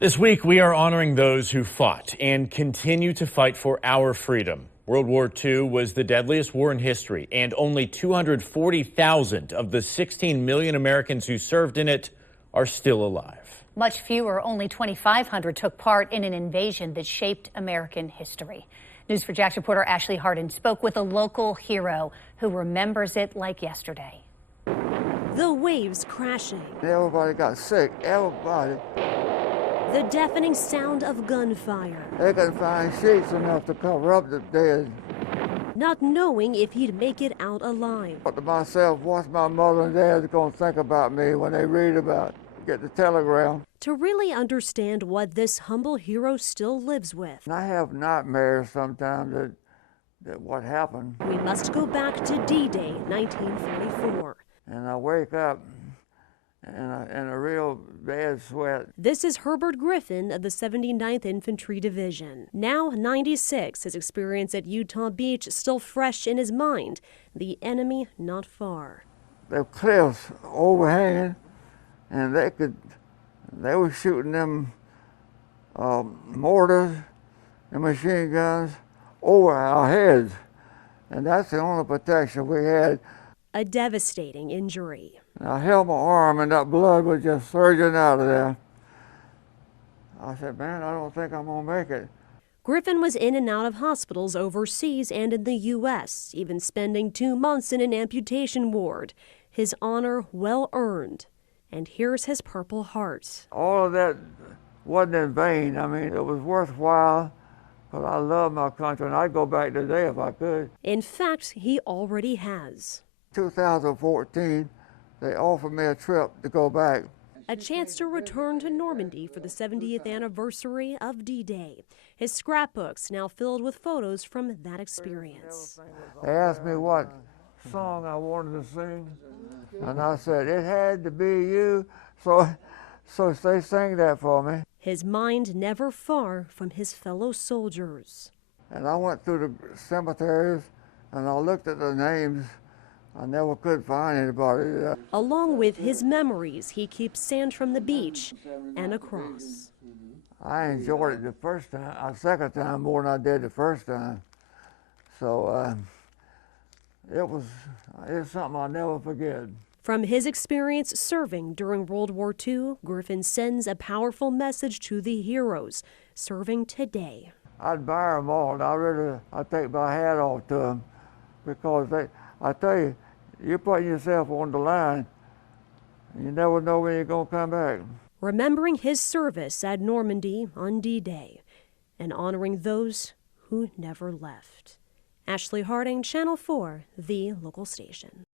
This week, we are honoring those who fought and continue to fight for our freedom. World War II was the deadliest war in history, and only 240,000 of the 16 million Americans who served in it are still alive. Much fewer, only 2,500, took part in an invasion that shaped American history. News4Jax reporter Ashley Hardin spoke with a local hero who remembers it like yesterday. The waves crashing. Everybody got sick, everybody. The deafening sound of gunfire. They couldn't find sheets enough to cover up the dead. Not knowing if he'd make it out alive. But to myself, what's my mother and dad going to think about me when they read about it? Get the telegram. To really understand what this humble hero still lives with. And I have nightmares sometimes that what happened. We must go back to D-Day, 1944. And I wake up in a real bad sweat. This is Herbert Griffin of the 79th Infantry Division. Now 96, his experience at Utah Beach still fresh in his mind. The enemy not far. The cliffs overhanging, and they were shooting them mortars and machine guns over our heads. And that's the only protection we had. A devastating injury. I held my arm and that blood was just surging out of there. I said, man, I don't think I'm gonna make it. Griffin was in and out of hospitals overseas and in the U.S., even spending 2 months in an amputation ward. His honor well earned. And here's his Purple Heart. All of that wasn't in vain. I mean, it was worthwhile because I love my country and I'd go back today if I could. In fact, he already has. 2014, they offered me a trip to go back. A chance to return to Normandy for the 70th anniversary of D-Day. His scrapbooks now filled with photos from that experience. They asked me what song I wanted to sing, and I said, it had to be you, so they sang that for me. His mind never far from his fellow soldiers. And I went through the cemeteries, and I looked at the names. I never could find anybody. Along with his memories, he keeps sand from the beach and a cross. I enjoyed it second time more than I did the first time. So it's something I'll never forget. From his experience serving during World War II, Griffin sends a powerful message to the heroes serving today. I admire them all, and I take my hat off to them because I tell you, you're putting yourself on the line. You never know when you're going to come back. Remembering his service at Normandy on D-Day and honoring those who never left. Ashley Hardin, Channel 4, the local station.